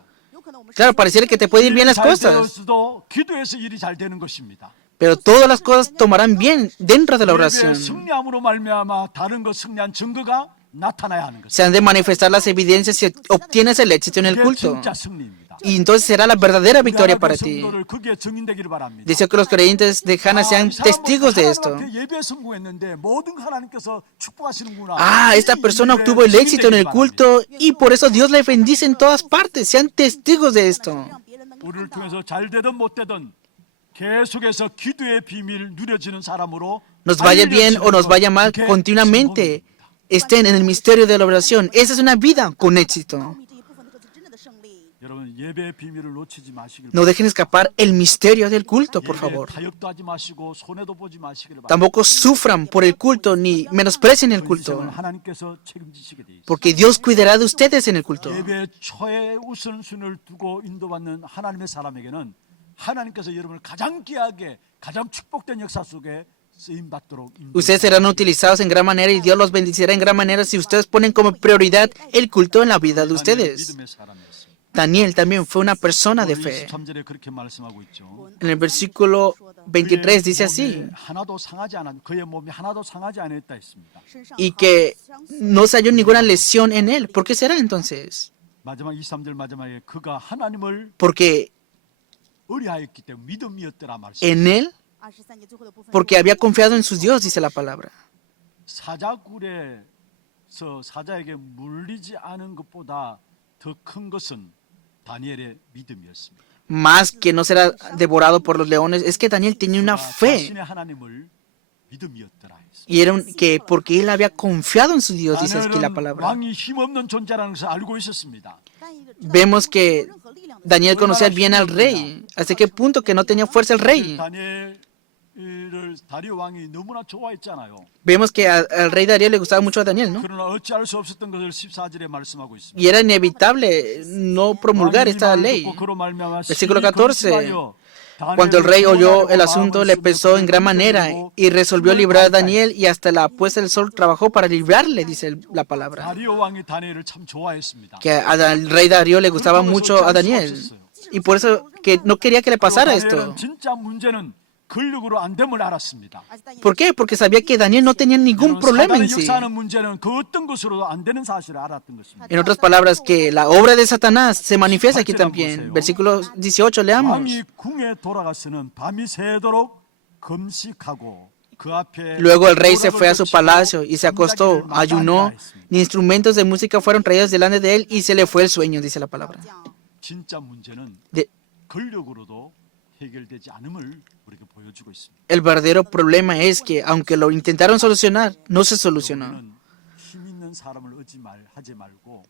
Claro, pareciera que te puede ir bien las 잘 cosas, 되었어도 기도에서 일이 잘 되는 것입니다. pero todas las cosas tomarán bien dentro de la 예배의 oración. 승리함으로 말미암아 다른 것 승리한 증거가 나타나야 하는 것입니다. Se han de manifestar las evidencias si obtienes el éxito en el 그게 culto. 진짜 승리입니다. Y entonces será la verdadera victoria para 우리 ti. 성도를 그게 증인되기를 바랍니다. Deseo que los creyentes de Hannah sean testigos de esto. 예배에 성공했는데 모든 하나님께서 축복하시는구나. Ah, esta persona obtuvo el éxito en el culto y por eso Dios le bendice en todas partes. Sean testigos de esto. 우리를 통해서 잘 되든 못 되든 계속해서 기도의 비밀 누려지는 사람으로 Nos vaya bien o nos vaya mal, 그게 continuamente 성공입니다. estén en el misterio de la oración. Esa es una vida con éxito. 这一部分的可是真正的胜利。 여러분 예배의 비밀을 놓치지 마시길 No dejen escapar el misterio del culto, por 예배에 favor. 타협도 하지 마시고 손해도 보지 마시기를 바랍니다. Tampoco sufran por el culto ni menosprecien el 그 culto, 인생을 하나님께서 책임지시게 돼 있습니다. porque Dios cuidará de ustedes en el culto. 예배 초에 우선순위를 두고 인도받는 하나님의 사람에게는 하나님께서 여러분을 가장 귀하게 가장 축복된 역사 속에 쓰임 받도록 Ustedes serán utilizados en gran manera y Dios los bendecirá en gran manera si ustedes ponen como prioridad el culto en la vida de ustedes. 믿음의 사람이었습니다. Daniel también fue una persona de fe. 23절에 그렇게 말씀하고 있죠. En el versículo 23 dice 그의 así, 몸이 하나도 상하지 않았 그의 몸이 하나도 상하지 않았다 했습니다. 身上 y 毫 que 相似 no se halló ninguna lesión en él. ¿Por qué será entonces? 마지막 23절 마지막에 그가 하나님을 Porque 의뢰하였기 때문에 믿음이었더라 말씀. en él, 23节最后的部分。 porque había confiado en su Dios, dice la palabra. 사자굴에서 사자에게 물리지 않은 것보다 더 큰 것은 다니엘의 믿음이었습니다. Más que no será devorado por los leones, es que Daniel tenía una fe. 자신의 하나님을 믿음이었더라 했습니다. Y era que porque él había confiado en su Dios, dice aquí la 다니엘은 palabra. 왕이 힘없는 존재라는 것을 알고 있었습니다. Vemos que Daniel conocía bien al rey. ¿Hasta qué punto que no tenía fuerza el rey? 다니엘을 다리오 왕이 너무나 좋아했잖아요. Vemos que al rey Darío le gustaba mucho a Daniel, ¿no? 그러나 어찌할 수 없었던 것을 14절에 말씀하고 있습니다. Y era inevitable no promulgar esta ley. Versículo 14. Cuando el rey oyó el asunto, le pesó en gran manera y resolvió librar a Daniel y hasta la puesta del sol trabajó para librarle, dice la palabra. 다리오 왕이 다니엘을 참 좋아했습니다. Que al rey Darío le gustaba mucho a Daniel. Y por eso que no quería que le pasara esto. 다니엘은 진짜 문제는 권력으로 안 됨을 알았습니다. ¿Por qué? Porque sabía que Daniel no tenía ningún problema en 사단의 sí. 역사하는 문제는 그 어떤 것으로도 안 되는 사실을 알았던 것입니다. En otras palabras, que la obra de Satanás se manifiesta aquí también. Versículo 18, leamos. 왕이 궁에 돌아가서는 밤이 새도록 금식하고 그 앞에 Luego el rey se fue a su palacio y se acostó, ayunó, ni instrumentos de música fueron traídos delante de él y se le fue el sueño, dice la palabra. 진짜 문제는 De- 권력으로도 해결되지 않음을 우리에게 보여주고 있습니다. el verdadero problema es que, aunque lo intentaron solucionar, no se solucionó. 우리는 힘 있는 사람을 하지 말고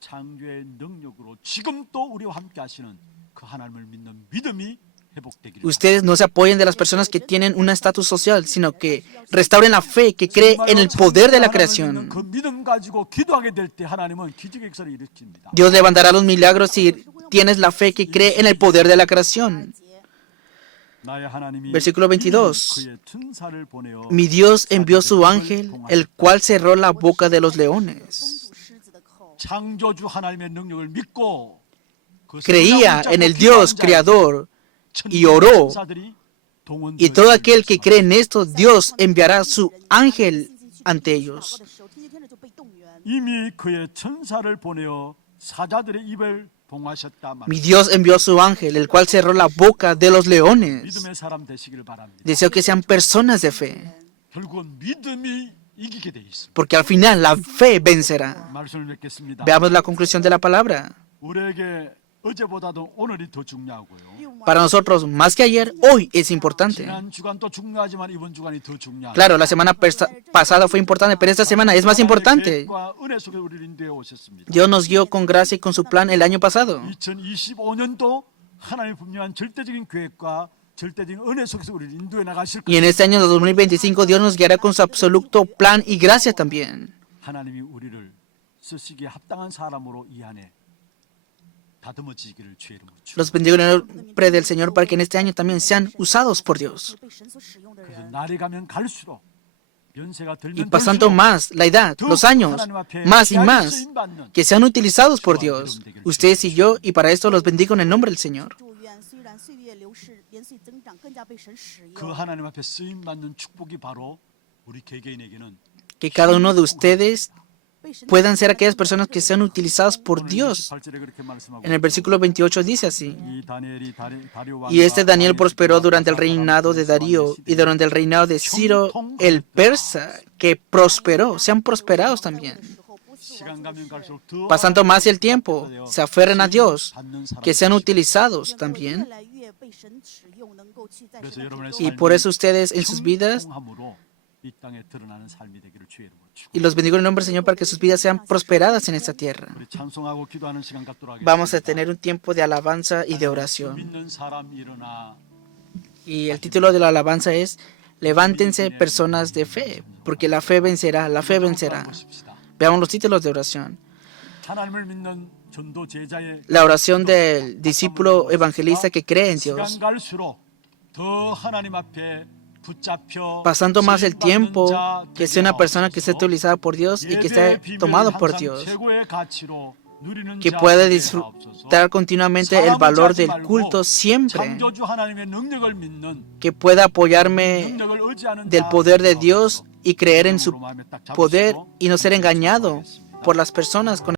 창조의 능력으로 지금 또 우리와 함께 하시는 그 하나님을 믿는 믿음이 회복되기를 Ustedes no se apoyen de las personas que tienen un estatus social, sino que restauren la fe que cree en el poder de la creación. 그 믿음 가지고 기도하게 될 때 하나님은 기적의 역사를 일으킵니다. Dios levantará los milagros si tienes la fe que cree en el poder de la creación. 나의 하나님이 Versículo 22. 그의 천사를 보내어 Mi Dios envió su ángel, el cual cerró la boca de los leones. 封住狮子的口。 창조주 하나님의 능력을 믿고 그 Creía 성령 en el 붙잡고 Dios 기도하는 creador 자들, y oró. 천사들이 동원되어 Y todo aquel que 있습니다. cree en esto, Dios enviará su ángel ante ellos. 祷告的时候，天天天着就被动员。 이미 그의 천사를 보내어 사자들의 입을 봉하셨다 Mi 말입니다. Dios envió su ángel, el cual cerró la boca de los leones. 믿음의 사람 되시기를 바랍니다. Deseo que sean personas de fe, 결국은 믿음이 이기게 돼 있습니다. porque al final la fe vencerá. 말씀을 맺겠습니다. Veamos la conclusión de la palabra. 우리에게 어제보다도 오늘이 더 중요하고요. Para nosotros, más que ayer, hoy es importante. 지난 주간도 중요하지만 이번 주간이 더 중요합니다. Claro, la semana pasada fue importante, pero esta semana es más importante. 계획과 은혜 속에 우리를 인도해 오셨습니다. Dios nos guió con gracia y con su plan el año pasado. 2025년도 하나님의 분명한 절대적인 계획과 절대적인 은혜 속에서 우리를 인도해 나가실 Y en este año de 2025, Dios nos guiará con su absoluto plan y gracia también. 하나님이 우리를 쓰시기에 합당한 사람으로 이 안에 다듬어지기를 주의 이름으로 축원합니다. Los bendigo en el nombre del Señor para que en este año también sean usados por Dios. 被神所使用的 그래서 人， 날이 가면 갈수록 연세가 Y 들면 pasando más la edad, los años, más y más, que sean utilizados por Dios, ustedes y yo, y para esto los bendigo en el nombre del Señor. 祝愿虽然岁月流逝，年岁增长，更加被神使 그 用。 하나님 앞에 쓰임 받는 축복이 바로 우리 개개인에게는 Que cada uno de ustedes 被神 puedan ser aquellas personas que sean utilizadas por 오늘 Dios. 28절에 그렇게 말씀하고 En el versículo 28 dice así: 이 다니엘이 다리오 Y este Daniel prosperó durante el reinado de Darío y durante el reinado de Ciro el persa, que prosperó, sean prosperados también. 时候不是 시간 가면 갈수록 더 Pasando más el tiempo, se aferren a Dios, 받는 사람. que sean utilizados 越 también. 来越被神使用，能够去在 그래서 神的 여러분의 手 Y 中 por eso ustedes en sus vidas, 형통함으로 이 땅에 드러나는 삶이 되기를 주의 이름으로 축원합니다. y los bendigo en el nombre del Señor para que sus vidas sean prosperadas en esta tierra. 우리 찬송하고 기도하는 시간 갖도록 하겠습니다. Vamos a tener un tiempo de alabanza y de oración. 믿는 사람 일어나 Y el título de la alabanza es Levántense personas de fe, porque la fe vencerá, la fe vencerá. 보십시다. Veamos los títulos de oración. 하나님을 믿는 전도 제자의 La oración del discípulo evangelista que cree en Dios. 시간 갈수록 더 하나님 앞에 붙잡혀 Pasando más el 쓰임받는 tiempo, 자 que sea una 되게 persona que esté 하옵소서. utilizada por Dios y que 예배의 esté 비밀을 tomado por 항상 Dios. 최고의 가치로 누리는 Que 자 pueda 되게 disfrutar 하옵소서. continuamente el valor del culto siempre. 창조주 하나님의 능력을 믿는 Que pueda apoyarme 능력을 의지하는 del 자 poder de 되게 Dios 하옵소서. y creer en su 마음에 딱 poder 잡으시고 y no ser engañado 기도하겠습니다. por las personas con